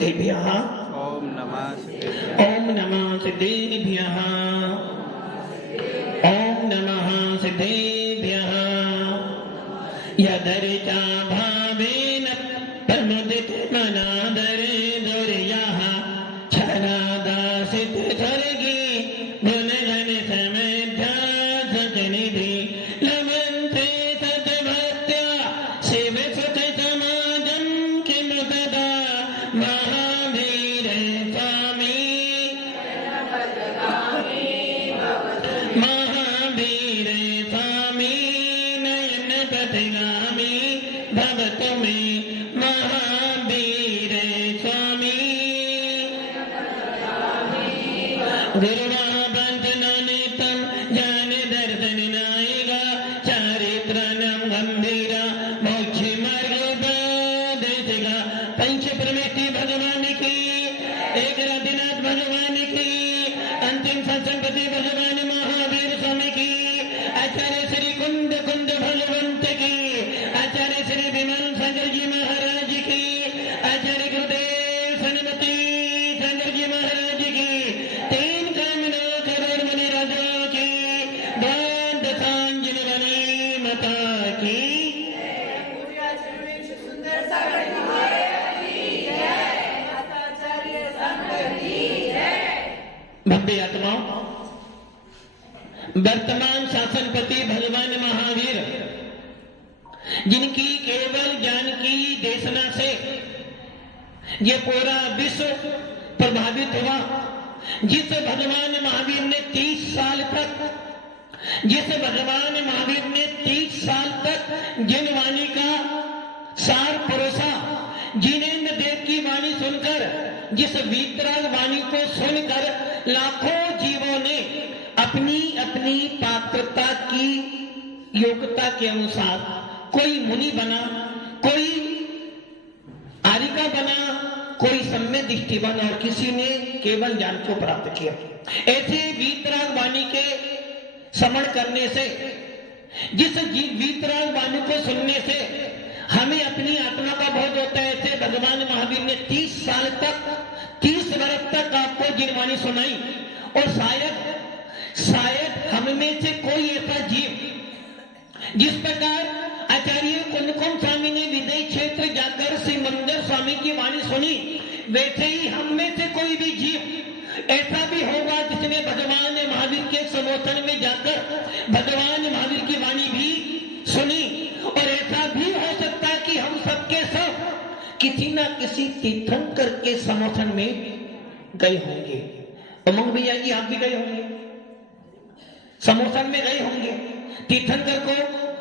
सिद्धेभ्यः ओम नमः सिद्धेभ्यः ओम नमः सिद्धेभ्यः ओम नमः सिद्धेभ्यः यदर्चा भावेन प्रमुदित मनादरे दुर्यः छनादासित स्वर्गी गुणगण समृद्धा सतनिधि लभन्ते सतभक्त्या शिव सुख समाजं किम तदा महावीर स्वामी महावीर स्वामी नयन पथगामी भवतु मे महावीर स्वामी गुरुवाबंधनानेतं ज्ञान दर्शन नायिका चारित्राणां गंभीरा मोक्ष मार्ग उपदेशिका पंच प्रमेष्टि भगवान की एक राधिनाथ भगवान की अंतिम सत्संगपति भगवान महावीर स्वामी की आचार्य श्री कुंद कुंद भगवंत की आचार्य श्री विमल शंकर जी महाराज की आचार्य गुरुदेव सन्मति शंकर जी महाराज की तीन कामना करोड़ मणि राजा की द्वादशांजलि बनी माता की भव्य आत्माओं, वर्तमान शासनपति भगवान महावीर जिनकी केवल ज्ञान की देशना से ये पूरा विश्व प्रभावित हुआ, जिस भगवान महावीर ने 30 साल तक जिन वाणी का सार परोसा, जिनेन्द्र देव की वाणी सुनकर, जिस वीतराग वाणी को सुनकर लाखों जीवों ने अपनी अपनी पात्रता की योग्यता के अनुसार कोई मुनि बना, कोई आरिका बना, कोई सम्य दृष्टिवान और किसी ने केवल ज्ञान को प्राप्त किया। ऐसे वीतराग वाणी के श्रवण करने से, जिस वीतराग वाणी को सुनने से हमें अपनी आत्मा का बोध होता है। ऐसे भगवान महावीर ने 30 साल तक, 30 वर्ष तक आपको जिन वाणी सुनाई, और शायद हम में से कोई ऐसा जीव, जिस प्रकार आचार्य कुंदकुम स्वामी ने विदेश क्षेत्र जाकर श्री मंदिर स्वामी की वाणी सुनी, वैसे ही हम में से कोई भी जीव ऐसा भी होगा जिसने भगवान महावीर के समर्थन में जाकर भगवान महावीर की वाणी भी सुनी। और ऐसा भी हो सकता है कि हम सबके सब किसी ना किसी तीर्थंकर के समर्थन में गए होंगे। उमंग भैया जी, आप भी गए होंगे, समर्थन में गए होंगे, तीर्थंकर को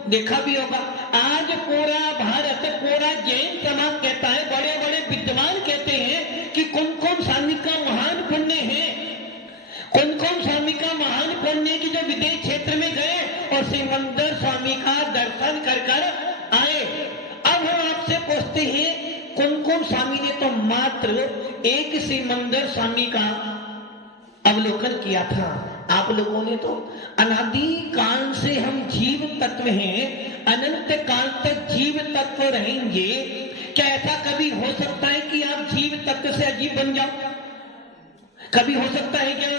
देखा भी होगा। आज पूरा भारत, पूरा जैन समाज कहता है, बड़े बड़े विद्वान कहते हैं कि कुमकुम स्वामी का महान पुण्य है, कुमकुम स्वामी का महान पुण्य है कि जो विदेश क्षेत्र में गए और श्री मंदिर स्वामी का दर्शन कर कर आए। अब हम आपसे पूछते हैं, कुमकुम स्वामी ने तो मात्र एक श्री मंदिर स्वामी का अवलोकन किया था, आप लोगों ने तो अनादि काल से हम जीव तत्व हैं, अनंत काल तक जीव तत्व रहेंगे। क्या ऐसा कभी हो सकता है कि आप जीव तत्व से अजीब बन जाओ? कभी हो सकता है क्या?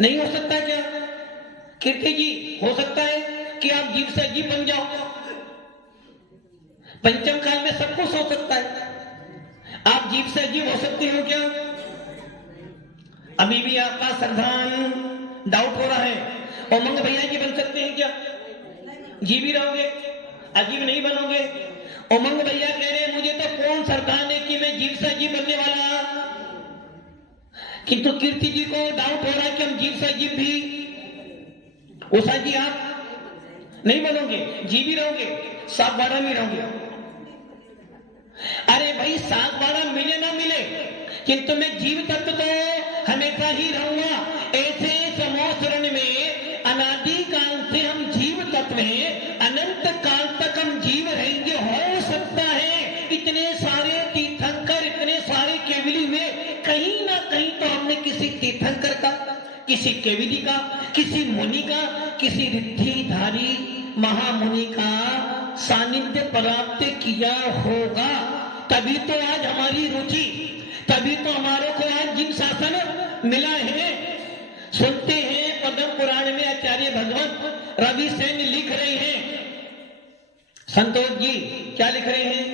नहीं हो सकता क्या? कीर्ति जी, हो सकता है कि आप जीव से अजीब बन जाओ? पंचम काल में सब कुछ हो सकता है, आप जीव से अजीब हो सकते हो क्या? अभी भी आपका संधान डाउट हो रहा है। उमंग भैया जी बन सकते हैं क्या? जीव ही रहोगे, अजीब नहीं बनोगे। उमंग भैया कह रहे हैं, मुझे तो कौन सरदार है कि मैं जीव से अजीब बनने वाला। किंतु कीर्ति जी को डाउट हो रहा है कि हम जीव से अजीब भी। उषा जी, आप नहीं बनोगे, जीव ही रहोगे, सात बारह में रहोगे। अरे भाई, सात बारह मिले ना मिले, किंतु मैं जीव तत्व तो हमेशा ही रहूंगा। ऐसे समोसरण में अनादि काल से हम जीव तत्व हैं, अनंत काल तक हम जीव रहेंगे। हो सकता है इतने सारे तीर्थंकर, इतने सारे केवली हुए, कहीं ना कहीं तो हमने किसी तीर्थंकर का, किसी केवली का, किसी मुनि का, किसी रिद्धिधारी महामुनि का सानिध्य प्राप्त किया होगा। तभी तो आज हमारी रुचि, तभी तो हमारे को आज जिन शासन मिला है। सुनते हैं पद्म पुराण में आचार्य भगवत रवि सेन लिख रहे हैं, संतोष जी क्या लिख रहे हैं?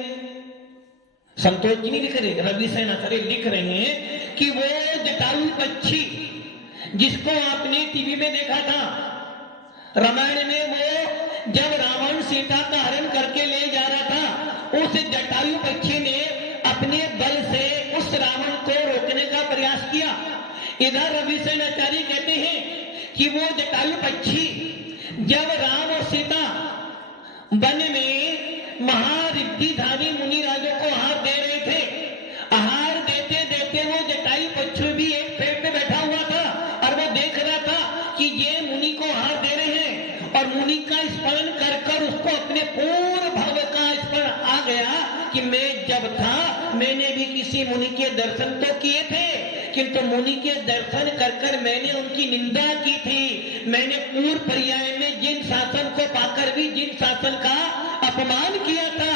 संतोष जी नहीं लिख रहे, रवि सेन आचार्य लिख रहे हैं कि वो जटायु पक्षी जिसको आपने टीवी में देखा था रामायण में, वो जब रावण सीता का हरण करके ले जा रहा था, उस जटायु पक्षी ने अपने बल से उस रावण को रोकने का प्रयास किया। इधर रवि सेन आचार्य कहते हैं कि वो जटायु पक्षी जब राम और सीता वन में महारिद्धिधारी मुनि राजों को आहार दे रहे थे, आहार देते देते वो जटायु पक्षी भी एक पेड़ पे बैठा हुआ था और वो देख रहा था कि ये मुनि को आहार दे रहे हैं, और मुनि का स्मरण कर कर उसको अपने पूर्ण भाव का स्मरण आ गया कि मैं जब था मैंने भी किसी मुनि के दर्शन तो किए थे, किंतु मुनि के दर्शन कर कर मैंने उनकी निंदा की थी। मैंने पूर्व पर्याय में जिन शासन को पाकर भी जिन शासन का अपमान किया था,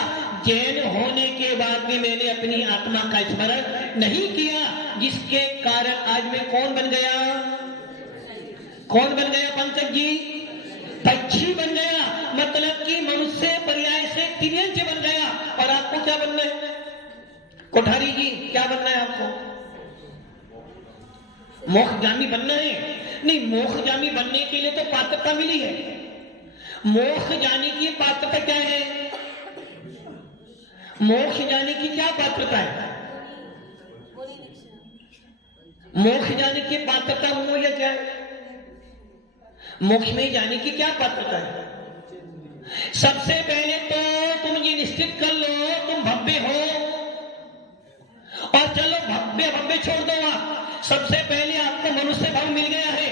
जैन होने के बाद भी मैंने अपनी आत्मा का स्मरण नहीं किया, जिसके कारण आज मैं कौन बन गया? कौन बन गया पंकज जी? पक्षी बन गया, मतलब कि मनुष्य पर्याय से तिर्यंच बन गया। और आपको क्या बनना है कोठारी जी? क्या बनना है आपको? मोक्षगामी बनना है? नहीं, मोक्षगामी बनने के लिए तो पात्रता मिली है। मोक्ष जाने की पात्रता क्या है? मोक्ष जाने की क्या पात्रता है? मोक्ष जाने की पात्रता हो या क्या है? मोक्ष में जाने की क्या पात्रता है? सबसे पहले तो तुम ये निश्चित कर लो तुम भव्य हो, और चलो भव्य भव्य छोड़ दो आप, सबसे पहले आपको मनुष्य भाव मिल गया है।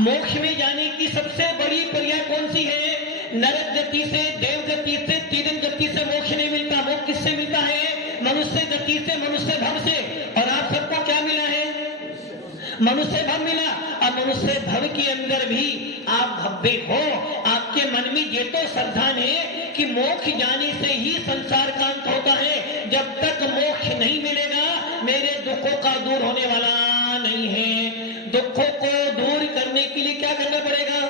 मोक्ष में जाने की सबसे बड़ी पर्याय कौन सी है? नरक गति से, देव गति से, तीर्थ गति से मोक्ष नहीं मिलता। मोक्ष किससे मिलता है? मनुष्य गति से, मनुष्य भाव से। और आप सबको क्या मिला है? मनुष्य भाव मिला। और मनुष्य भाव के अंदर भी आप भव्य हो। आपके मन में ये तो श्रद्धा है कि मोक्ष जाने से ही संसार का अंत होता है। जब तक मोक्ष नहीं मिलेगा मेरे दुखों का दूर होने वाला नहीं है। दुखों को दूर करने के लिए क्या करना पड़ेगा?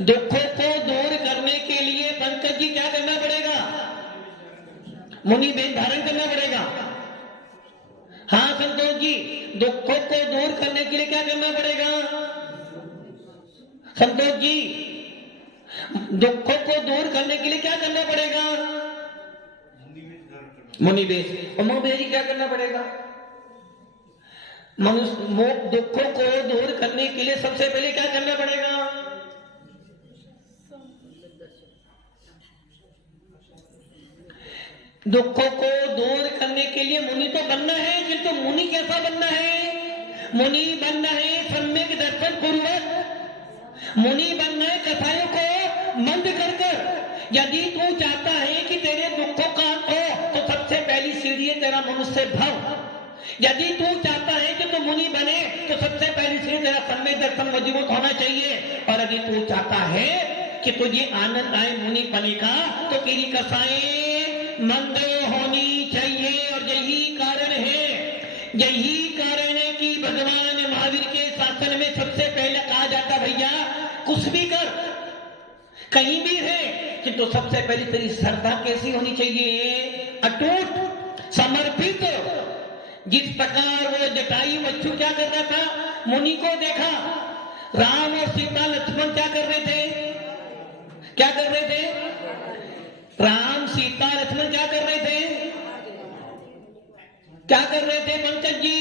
दुखों को दूर करने के लिए पंकज जी क्या करना पड़ेगा? मुनि वेश धारण करना पड़ेगा। हाँ संतोष जी, दुखों को दूर करने के लिए क्या करना पड़ेगा? संतोष जी, दुखों को दूर करने के लिए क्या करना पड़ेगा? मुनि वेश। और मुनि जी क्या करना पड़ेगा? दुखों को दूर करने के लिए सबसे पहले क्या करना पड़ेगा? दुखों को दूर करने के लिए मुनि तो बनना है, किंतु मुनि कैसा बनना है? मुनि बनना है सम्यक दर्शन पूर्वक। मुनि बनना है कथाओं को मंद कर कर। यदि तू चाहता है कि तेरे दुखों का अंत हो तो सबसे पहली सीढ़ी है तेरा मनुष्य भाव। यदि तू चाहता है कि तू मुनि बने तो सबसे पहली सीढ़ी तेरा सम्यक दर्शन मजबूत होना चाहिए। और यदि तू चाहता है कि तुझे आनंद आए मुनि बने का तो तेरी कथाएं मंद होनी चाहिए। और यही कारण है कि भगवान महावीर के शासन में सबसे पहले कहा जाता भैया कुछ भी कर, कहीं भी है, किंतु तो सबसे पहले तेरी श्रद्धा कैसी होनी चाहिए? अटूट, समर्पित। जिस प्रकार वो जटायु बच्चू क्या कर रहा था, मुनि को देखा, राम और सीता लक्ष्मण क्या कर रहे थे? क्या कर रहे थे? राम सीता लक्ष्मण क्या कर रहे थे? क्या कर रहे थे पंकज जी?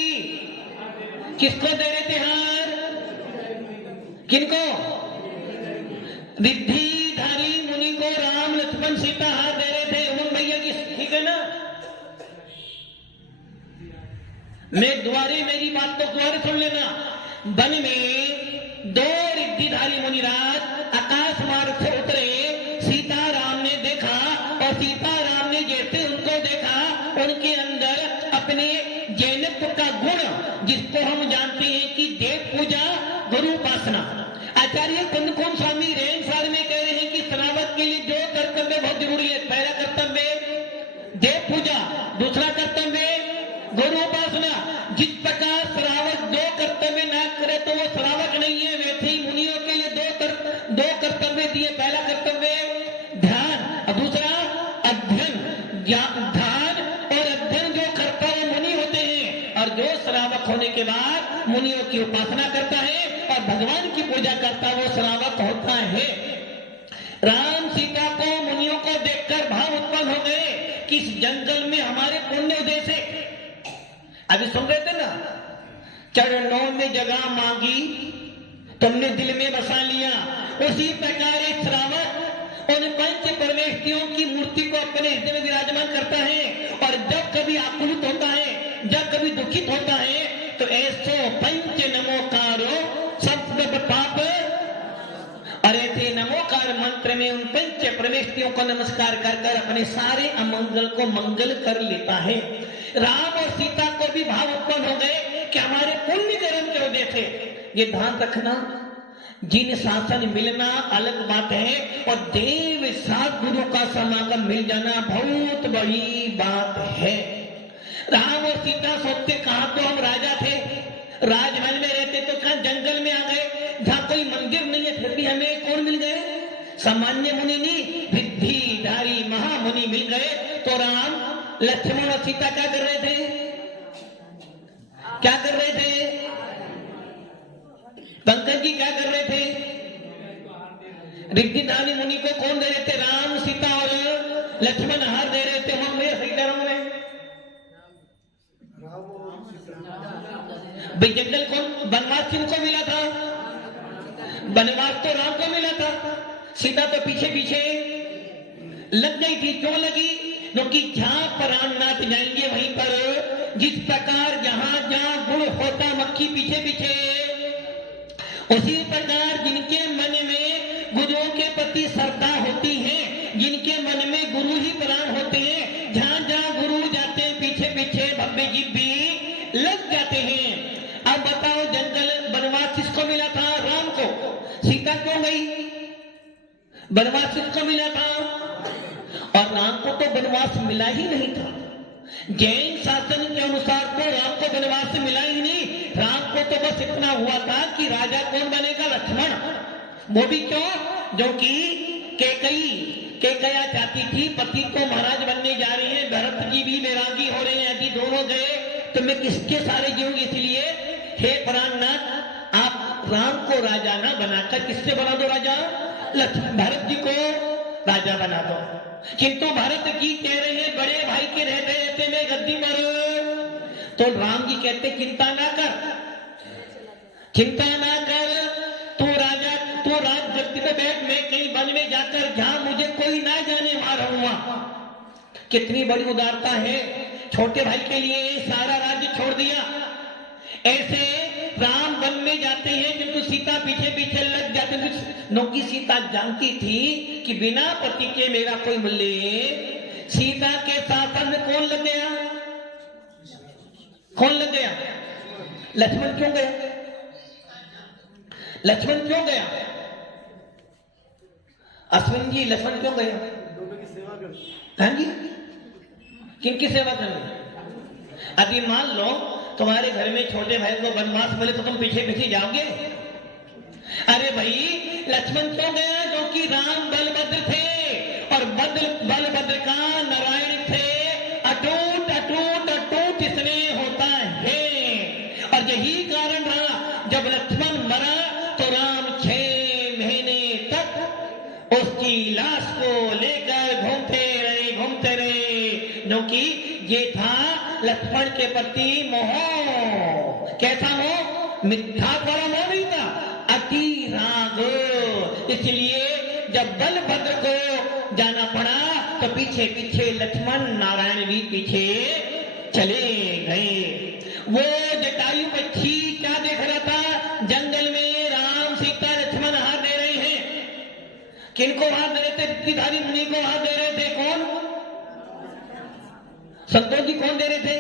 किसको दे रहे थे हार? किनको? रिद्धिधारी मुनि को राम लक्ष्मण सीता हार दे रहे थे। उमंग भैया जी ठीक है ना? मैं द्वारे मेरी बात तो द्वारे सुन लेना। वन में दो रिद्धिधारी मुनिराज आकाश मार्ग से उतरे। सीता राम ने देखा और सीता राम ने जैसे उनको देखा उनके अंदर अपने जैनत्व का गुण, जिसको हम जानते हैं कि देव पूजा, गुरु उपासना। आचार्य कुंदकुम स्वामी रेन सार में कह रहे हैं कि सनावत के लिए जो कर्तव्य बहुत जरूरी है। पहला कर्तव्य दूसरा कर्तव्य गुरु उपासना। जिस प्रकार श्रावक दो कर्तव्य ना करे तो वो श्रावक नहीं है, वैसे ही मुनियों के लिए दो कर्तव्य दिए। पहला कर्तव्य ध्यान और दूसरा अध्ययन। ध्यान और अध्ययन जो करता है मुनि होते हैं, और जो श्रावक होने के बाद मुनियों की उपासना करता है और भगवान की पूजा करता है वो श्रावक होता है। राम सीता को मुनियों को देखकर भाव उत्पन्न हो गए कि इस जंगल में हमारे पुण्य उदय से, अभी सुन रहे थे ना, चरणों में जगह मांगी तुमने दिल में बसा लिया। उसी प्रकार एक श्रावक उन पंच परमेष्ठियों की मूर्ति को अपने हृदय में विराजमान करता है, और जब कभी आकुलित होता है, जब कभी दुखित होता है, तो ऐसो पंच नमोकारो सब पाप, और ऐसे नमोकार मंत्र में उन पंच परमेष्ठियों को नमस्कार कर कर अपने सारे अमंगल को मंगल कर लेता है। राम और सीता को भी भाव उत्पन्न हो गए कि हमारे पुण्य कर्म के उदय से। ये ध्यान रखना, जिन शासन मिलना अलग बात है, और देव साथ गुरु का समागम मिल जाना बहुत बड़ी बात है। राम और सीता सोचते कहा तो हम राजा थे, राजमहल में रहते, तो कहा जंगल में आ गए जहां कोई मंदिर नहीं है, फिर भी हमें कौन मिल गए? सामान्य मुनि नहीं, रिद्धिधारी महामुनि मिल गए। तो राम लक्ष्मण और सीता क्या कर रहे थे? क्या कर रहे थे? पंकज जी क्या कर रहे थे? रिद्धिधारी मुनि को कौन दे रहे थे? राम सीता और लक्ष्मण हार दे रहे थे। हम मैं सही कह रहा हूं मैं? भाई जंगल कौन, वनवास किनको मिला था? वनवास तो राम को मिला था, सीता तो पीछे पीछे लग गई थी। क्यों लगी? क्योंकि जहां प्राणनाथ जाएंगे वहीं पर, जिस प्रकार जहां जहां गुण होता मक्खी पीछे पीछे, उसी प्रकार जिनके मन में गुरुओं के प्रति श्रद्धा होती है, जिनके मन में गुरु ही प्राण होते हैं, जहां जहां गुरु जाते हैं पीछे पीछे भव्य जीव भी लग जाते हैं। अब बताओ जंगल वनवास किसको मिला था? राम को। सीता क्यों गई? वनवास किसको मिला था? और राम को तो वनवास मिला ही नहीं था। जैन शासन के अनुसार तो राम को वनवास मिला ही नहीं। राम को तो बस इतना हुआ था कि राजा कौन बनेगा? लक्ष्मण। वो भी क्यों? जो कि केकया चाहती थी पति को महाराज बनने जा रही है, भरत जी भी वैरागी हो रहे हैं, यदि दोनों गए तो मैं किसके सारे जीऊंगी, इसलिए हे प्राणनाथ आप राम को राजा ना बनाकर किससे बना दो राजा? लक्ष्मण, भरत जी को राजा बना दो। किंतु भरत जी कह रहे हैं बड़े भाई के रहते रहते मैं गद्दी पर, तो राम जी कहते चिंता ना कर, चिंता ना कर, तू राजा, तू राज गद्दी पे बैठ, मैं कहीं वन में जाकर जहां मुझे कोई ना जाने मारूंगा। कितनी बड़ी उदारता है, छोटे भाई के लिए सारा राज्य छोड़ दिया। ऐसे राम वन में जाते हैं किंतु सीता पीछे पीछे लग जाते हैं, क्योंकि सीता जानती थी कि बिना पति के मेरा कोई मूल्य। सीता के शासन में कौन लग गया? कौन लग गया? लक्ष्मण क्यों गया? लक्ष्मण क्यों गया? अश्विन जी लक्ष्मण क्यों गया? दोनों की सेवा कर। हाँ जी, किनकी सेवा करनी? अभी मान लो तुम्हारे घर में छोटे भाई को वनवास मिले तो तुम पीछे पीछे जाओगे? अरे भाई लक्ष्मण क्यों गया? क्योंकि राम बलभद्र थे, और बलभद्र का नारायण थे, अटूट अटूट अटूट स्नेह होता है। और यही कारण रहा जब लक्ष्मण मरा तो राम 6 महीने तक उसकी लाश को लेकर घूमते रहे, क्योंकि ये था लक्ष्मण के प्रति मोह। कैसा मोह? मिथ्या वाला मोह नहीं था, अति राग। इसलिए जब बलभद्र को जाना पड़ा तो पीछे पीछे लक्ष्मण नारायण भी पीछे चले गए। वो जटायु पक्षी क्या देख रहा था? जंगल में राम सीता लक्ष्मण हाथ दे रहे हैं। किनको हाथ दे रहे थे? रिद्धिधारी मुनि को हाथ दे रहे थे। कौन? संतोष जी कौन दे रहे थे?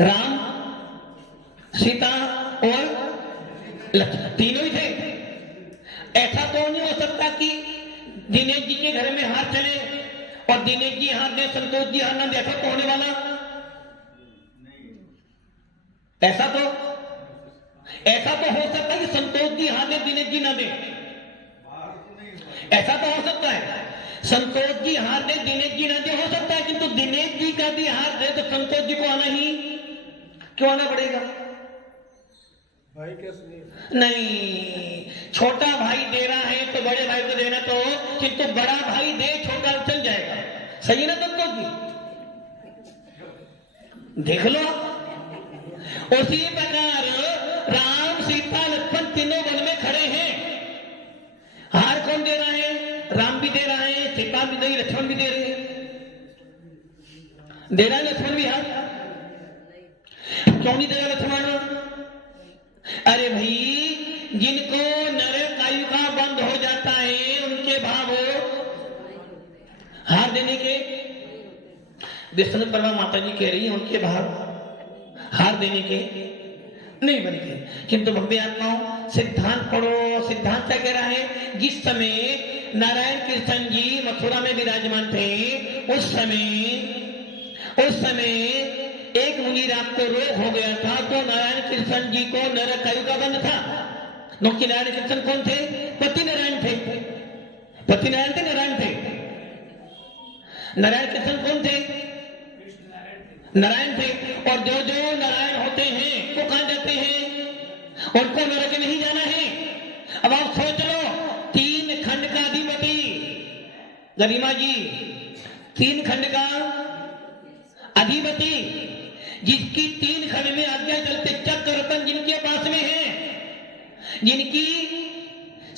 राम, सीता और लक्ष्मण, तीनों ही थे। ऐसा तो नहीं हो सकता कि दिनेश जी के घर में हाथ चले और दिनेश जी हार दे, संतोष जी हार ना दे, ऐसा तो होने वाला, ऐसा तो हो सकता है कि संतोष जी हार दे, दिनेश जी ना दे, ऐसा तो हो सकता है। संतोष जी हार दे, दिनेश जी ना दे, हो सकता है, किंतु दिनेश जी का भी हार दे तो संतोष जी को आना ही क्यों आना पड़ेगा? भाई कैसे नहीं, छोटा भाई दे रहा है तो बड़े भाई को देना, तो किंतु बड़ा भाई दे, छोटा चल जाएगा। सही ना संतोष जी? देख लो, उसी प्रकार राम सीता लक्ष्मण तीनों वन में खड़े हैं, हार कौन दे रहा है? राम भी दे रहा है, सीता भी दे रही, लक्ष्मण भी दे रहे हैं, दे रहा है लक्ष्मण भी हार। क्यों नहीं दे रहा लक्ष्मण? अरे भाई, जिनको नरक आयु का बंद हो जाता है उनके भाव हार देने के, विष्णु परमा माता जी कह रही है उनके भाव हार देने के नहीं बनते। किंतु भव्य आत्माओं, सिद्धांत पढ़ो। सिद्धांत क्या कह रहा है? जिस समय नारायण कृष्ण जी मथुरा में विराजमान थे, उस समय एक मुनि रात को रोग हो गया था, तो नारायण कृष्ण जी को नरक आयु का बंध था। क्योंकि नारायण कृष्ण कौन थे? पति नारायण थे, पति नारायण थे, नारायण थे। नारायण कृष्ण कौन थे? नारायण थे। और जो जो नारायण होते हैं वो कहां जाते हैं? उनको नरक नहीं जाना है। अब आप सोच लो, 3 खंड का अधिपति गरिमा जी, 3 खंड का अधिपति, जिसकी 3 खंड में आज्ञा चलते चक्र रतन जिनके पास में है, जिनकी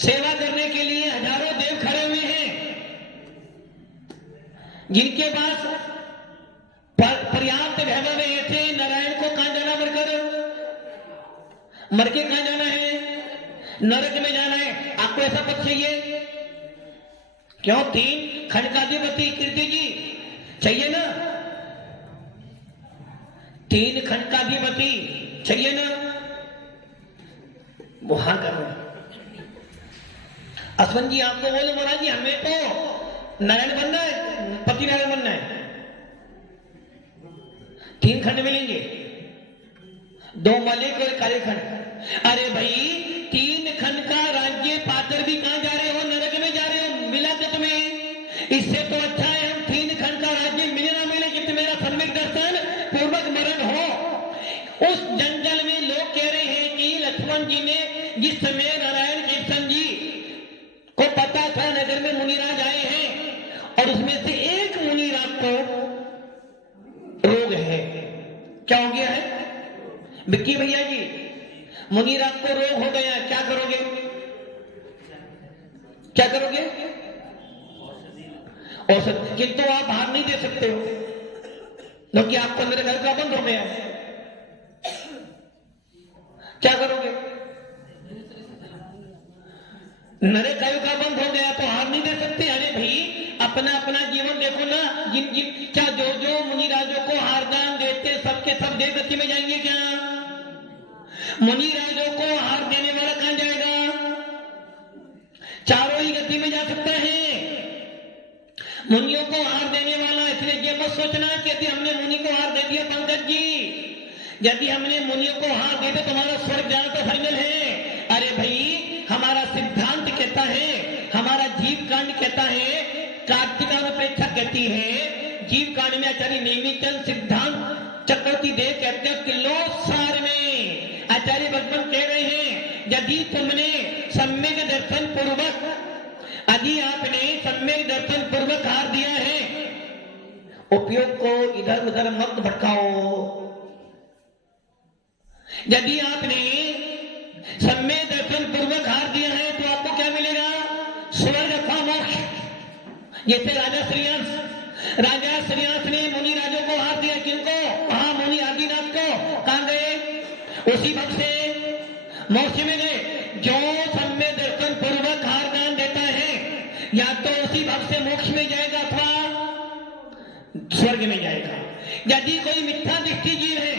सेवा करने के लिए हजारों देव खड़े हुए हैं, जिनके पास पर्याप्त वैभव है, ऐसे नारायण को कहां जाना? मर के कहां जाना है? नरक में जाना है। आपको ऐसा पद चाहिए? क्यों? 3 खंड का अधिपति कीर्ति जी चाहिए ना? 3 खंड का अधिपति चाहिए ना? वो हाँ कर रहे हैं। अश्वन जी आपको बोले महाराज जी हमें तो नारायण बनना है, पति नारायण बनना है, 3 खंड मिलेंगे, 2 मलिक और काले खंड। अरे भाई, 3 खंड का राज्य पाकर भी कहां जा रहे हो? नरक में जा रहे हो। मिला क्या तुम्हें? इससे तो अच्छा है हम 3 खंड का राज्य मिले ना मिले, कि मेरा सम्यक दर्शन पूर्वक मरण हो। उस जंगल में लोग कह रहे हैं कि लक्ष्मण जी ने, जिस समय नारायण कृष्ण जी को पता था नगर में मुनिराज आए हैं, और उसमें से एक मुनिराज को रोग है। क्या हो गया है? विक्की भैया जी, मुनिराज को रोग हो गया, क्या करोगे? क्या करोगे? औषधि। किंतु आप हार नहीं दे सकते हो, क्योंकि आपको मेरे घर का बंद हो गया है। क्या करोगे? नरक आयु का बंद हो गया तो हार नहीं दे सकते। अरे भाई, अपना अपना जीवन देखो ना। क्या जो मुनिराजों को हारदान देते सबके सब देव गति में जाएंगे क्या? मुनिराजों को हार देने वाला कहां जाएगा? चारों ही गति में जा सकता है। मुनियों को हार देने वाला, इसलिए ये मत सोचना कि यदि हमने मुनि को हार दे दिया, पंकज जी, यदि हमने मुनियों को हार दे दिया तो हमारा स्वर्ग जाना तो फाइनल है। अरे भाई, हमारा सिद्धांत कहता है, हमारा जीव कांड कहता है, कार्तिकानुपेक्षा कहती है, जीव कांड में आचार्य नेमिचंद सिद्धांत चक्रवर्ती देव कहते हैं, किलो सार में आचार्य भगवान कह रहे हैं, यदि तुमने सम्यक दर्शन पूर्वक, यदि आपने सम्यक दर्शन पूर्वक हार दिया है, उपयोग को इधर उधर मत भटकाओ। यदि आपने सम्यक दर्शन पूर्वक हार दिया है तो आपको क्या मिलेगा? स्वर्ग का मोक्ष। जैसे राजा श्रीयांश ने मुनि राजों को हार दिया। किनको? वहां मुनि आदिनाथ को। कहां गए? उसी भक्त से मोक्ष में गए। जो सम्यक दर्शन पूर्वक हार दान देता है, या तो उसी भक्त से मोक्ष में जाएगा अथवा स्वर्ग में जाएगा। यदि कोई मिथ्या दृष्टि जीव है,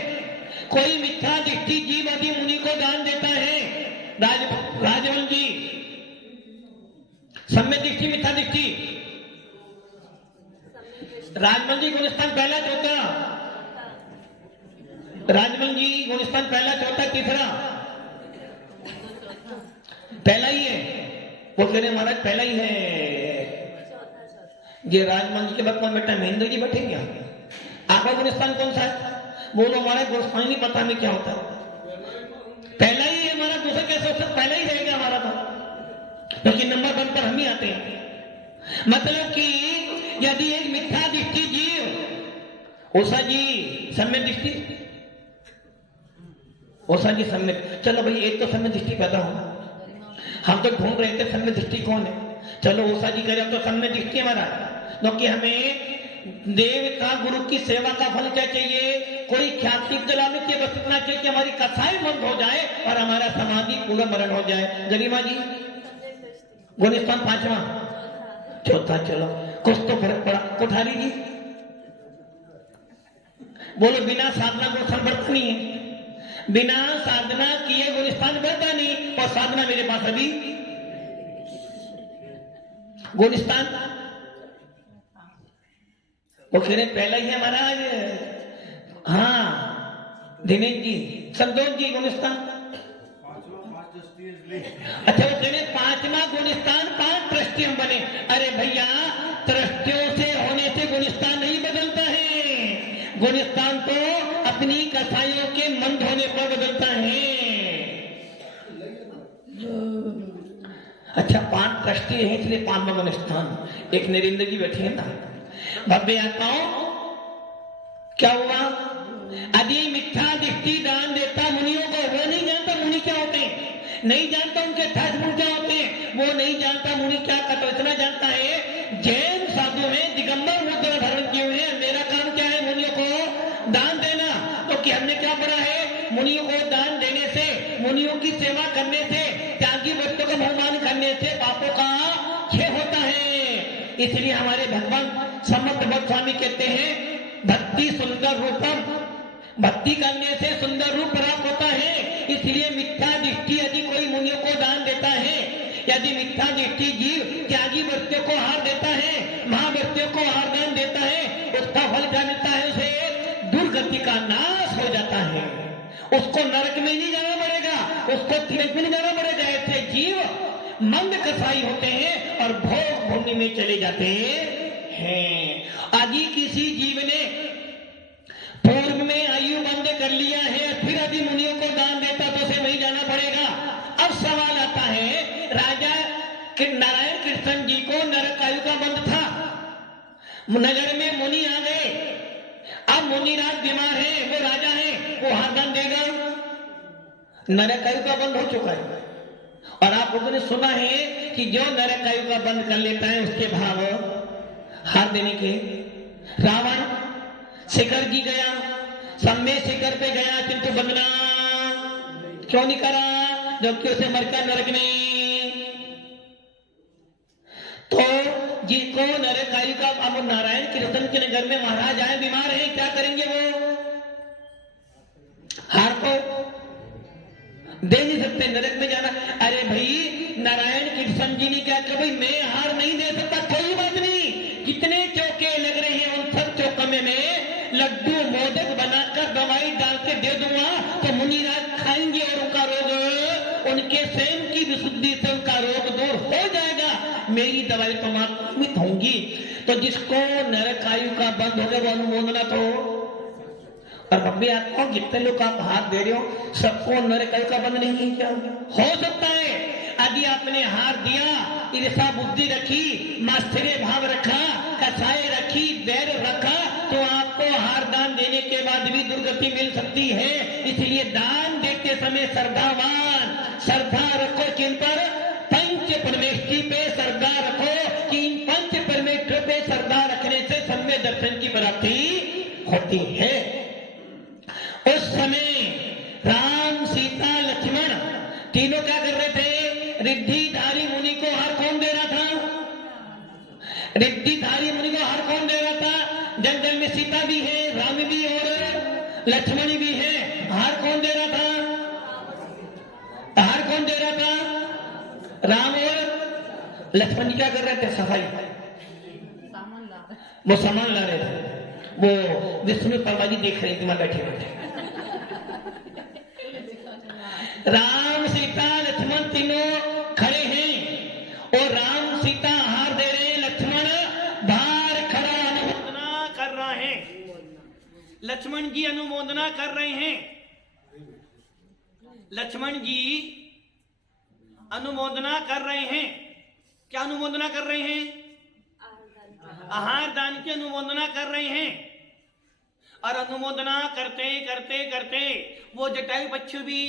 कोई मिथ्या दृष्टि जीव यदि मुनि को दान देता है, राजवन जी, सम्यक दृष्टि मिथ्या दृष्टि, राजमल जी गुलिस्तान पहला चौथा, राजमल जी गुलिस्तान पहला चौथा तीसरा, पहला ही है। वो कह रहे महाराज पहला ही है। ये राजमल जी के बाद कौन बेटा महेंद्र जी बैठेंगे? आपका गुलिस्तान कौन सा है? बोलो हमारा गुलिस्तान नहीं पता हमें क्या होता है। पहला ही है हमारा, दूसरा कैसे हो सकता? पहला ही रहेगा हमारा तो, क्योंकि नंबर 1 पर हम ही आते हैं। मतलब कि यदि एक मिथ्या दृष्टि जीव, ओसा जी सम्यक दृष्टि, ओसा जी सम्यक, चलो भाई एक तो सम्यक दृष्टि पैदा हो। हम तो ढूंढ रहे थे सम्यक दृष्टि कौन है। चलो ओसा जी कह रहे तो सम्यक दृष्टि हमारा, क्योंकि हमें देव का गुरु की सेवा का फल क्या चाहिए? कोई ख्याति दिलाने के बस इतना चाहिए कि हमारी कसाई बंद हो जाए और हमारा समाधि पूरा मरण हो जाए। गरिमा जी गुलिस्तान 5वां चौथा, चलो कुछ तो फर्क पड़ा। कोठारी जी बोलो बिना साधना गुलिस्तान बढ़ता नहीं है, बिना साधना किए गुलिस्तान बढ़ता नहीं। और साधना मेरे पास अभी गुलिस्तान वो कह रहे पहला ही है महाराज। हाँ दिनेश जी, संतोष जी गुलिस्तान, अच्छा वो कह रहे 5वां गुलिस्तान 5 ट्रस्टी हम बने। अरे भैया ट्रस्टियों से होने से गुलिस्तान नहीं बदलता है, गुलिस्तान तो अपनी कसाइयों के मन होने पर बदलता है। अच्छा 5 ट्रस्टी है इसलिए 5वां गुलिस्तान। एक नरेंद्र जी बैठे हैं ना, भव्य आत्माओं क्या हुआ? यदि मिथ्या दृष्टि दान देता मुनियों को, वो नहीं जानता मुनि क्या होते हैं, नहीं जानता उनके अर्थात मुनि क्या होते हैं, वो नहीं जानता मुनि क्या करता। इतना जानता है जैन साधु में दिगंबर मुद्रा धारण किए हुए हैं, मेरा काम क्या है? मुनियों को दान देना। तो कि हमने क्या पढ़ा है? मुनियों को दान देने से, मुनियों की सेवा करने से, त्यागी वस्तु का बहुमान करने से पापों का क्षय होता है। इसलिए हमारे भगवान समर्थ गोस्वामी कहते हैं भक्ति सुंदर रूपम, भक्ति करने से सुंदर रूप प्राप्त होता है। इसलिए मिथ्या दृष्टि यदि कोई मुनियों को दान देता है, यदि मिथ्या दृष्टि जीव त्यागी वृत्तियों को हार देता है, महावृत्तियों को हार दान देता है, उसका फल क्या मिलता है? उसे दुर्गति का नाश हो जाता है। उसको नरक में नहीं जाना पड़ेगा, उसको तीर्थ में नहीं जाना पड़ेगा। ऐसे जीव मंद कसाई होते हैं और भोग भूमि में चले जाते हैं। आदि किसी जीव ने पूर्व में आयु बंद कर लिया है, फिर यदि मुनियों को दान देता तो उसे वही जाना पड़ेगा। अब सवाल आता है, राजा नारायण कृष्ण जी को नरक आयु का बंध था, नगर में मुनि आ गए, अब मुनिराज बीमार है, वो राजा है, वो हारदान देगा? नरक आयु का बंध हो चुका है। और आप लोगों ने सुना है कि जो नरक आयु का बंद कर लेता है उसके भाव हार देने के। रावण शिखर जी गया, सम्य शिखर पे गया, किंतु बंदना क्यों नहीं करा? जबकि उसे मरका नरक में। तो जिनको नरक आयु का, अब नारायण कृष्ण के नगर में महाराज आए, बीमार है, क्या करेंगे? वो हार को दे नहीं सकते, नरक में जाना। अरे भाई नारायण कृष्ण जी ने क्या कहा? भाई मैं हार नहीं दे सकता, कोई बात नहीं, कितने चौके लग रहे हैं उन सब चौकों में मैं लड्डू मोदक बनाकर दवाई डाल के दे दूंगा, तो मुनिराज खाएंगे और उनका रोग, उनके स्वयं की विशुद्धि से उनका रोग दूर हो जाएगा। मेरी दवाई तो मात्मित होंगी। तो जिसको नरक आयु का बंद हो गया वो अनुमोदना तो। और भव्य आत्मा जितने लोग आप हाथ दे रहे हो सबको नरक आयु का बंद नहीं है क्या? हो सकता है यदि आपने हार दिया, ईर्षा बुद्धि रखी, मात्सर्य भाव रखा, कसाई रखी, बैर रखा, तो आपको हार दान देने के बाद भी दुर्गति मिल सकती है। इसलिए दान देते समय श्रद्धावान, श्रद्धा रखो किन पर? पंच परमेष्टि पे श्रद्धा रखो कि इन पंच परमेष्टि पे श्रद्धा रखने से सम्य दर्शन की प्राप्ति होती है। उस समय राम, सीता, लक्ष्मण तीनों क्या कर रहे थे? रिद्धिधारी मुनि को हार कौन दे रहा था? रिद्धिधारी मुनि को हार कौन दे रहा था? जंगल में सीता भी है, राम भी और लक्ष्मण भी है, हार कौन दे रहा था? हार कौन दे रहा था? राम और लक्ष्मण जी क्या कर रहे थे? सफाई। वो सामान ला रहे थे, वो विष्णु परमा जी देख रहे थे, वहां बैठे हुए थे। राम सीता लक्ष्मण तीनों खड़े हैं और राम सीता आहार दे रहे हैं, लक्ष्मण बाहर खड़ा अनुमोदना कर रहा है। लक्ष्मण जी अनुमोदना कर रहे हैं। लक्ष्मण जी अनुमोदना कर रहे हैं। क्या अनुमोदना कर रहे हैं? आहार दान की अनुमोदना कर रहे हैं। और अनुमोदना करते करते करते वो जटायु बच्चू भी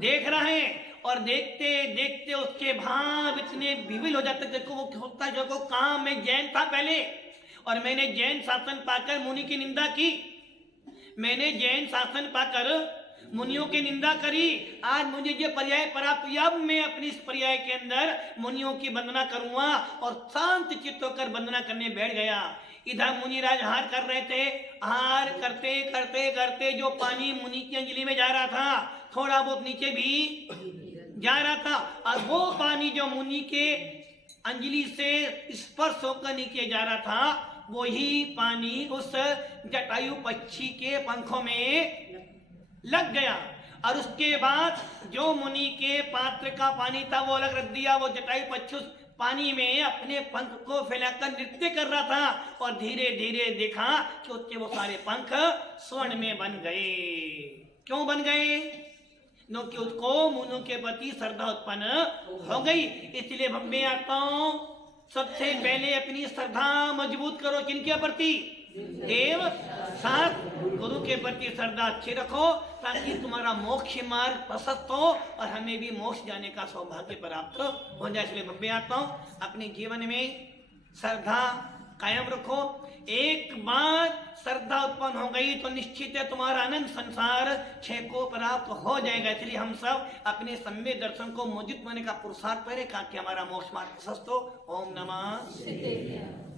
देख रहा है और देखते देखते उसके भाव इतने विविल हो जाते। देखो वो होता है, जो को कहा मैं जैन था पहले और मैंने जैन शासन पाकर मुनि की निंदा की। मैंने जैन शासन पाकर मुनियों की निंदा करी। आज मुझे जो पर्याय प्राप्त हुआ, अब मैं अपनी इस पर्याय के अंदर मुनियों की वंदना करूंगा और शांत चित्त होकर वंदना करने बैठ गया। इधर मुनिराज आहार कर रहे थे। आहार करते करते करते जो पानी मुनि की अंजलि में जा रहा था, थोड़ा बहुत नीचे भी जा रहा था, और वो पानी जो मुनि के अंजलि से स्पर्श होकर नीचे जा रहा था, वही पानी उस जटायु पक्षी के पंखों में लग गया। और उसके बाद जो मुनि के पात्र का पानी था वो अलग रख दिया। वो जटायु पक्षी उस पानी में अपने पंख को फैलाकर नृत्य कर रहा था और धीरे धीरे देखा कि उसके वो सारे पंख स्वर्ण में बन गए। क्यों बन गए? क्योंकि उसको मुनियों के प्रति श्रद्धा उत्पन्न हो गई। इसलिए मैं आता हूं, सबसे पहले अपनी श्रद्धा मजबूत करो। किनके प्रति? देव साथ गुरु के प्रति श्रद्धा अच्छी रखो, ताकि तुम्हारा मोक्ष मार्ग प्रशस्त हो और हमें भी मोक्ष जाने का सौभाग्य प्राप्त हो जाए। इसलिए मैं आता हूं, अपने जीवन में श्रद्धा कायम रखो। एक बार श्रद्धा उत्पन्न हो गई तो निश्चित है तुम्हारा अनंत संसार छह को प्राप्त हो जाएगा। इसलिए हम सब अपने सम्यक दर्शन को मौजूद होने का पुरुषार्थ करें, ताकि हमारा मोक्ष मार्ग प्रशस्त हो। ओम नमः।